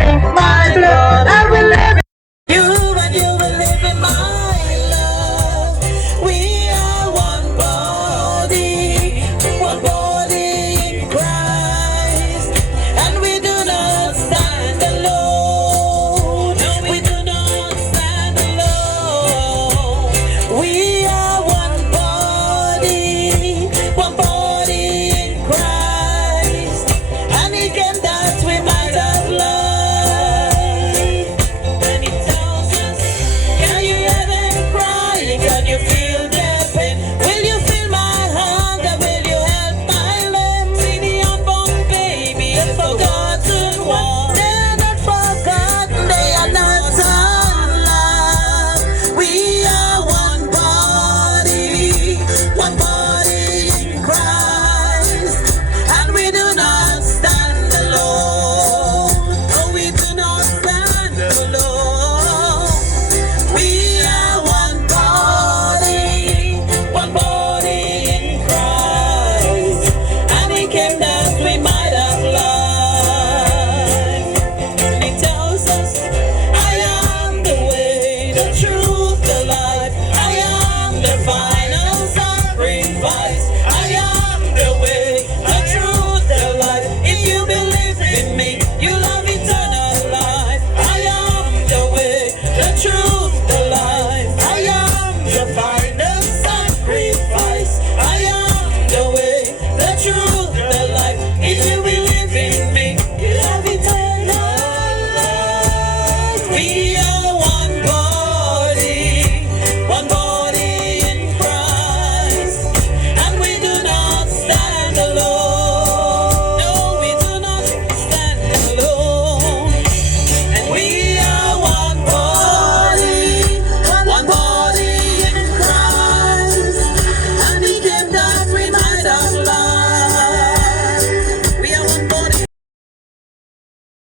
drink my blood. I will live You and you will live in my love. We are one body in Christ, and we do not stand alone. No, we do not stand alone. We are one body in Christ, and again that we might have loved. And he tells us, can you hear them crying? Can you feel their pain? Will you feel my hunger? Will you help my lame? See the unborn baby and forgot.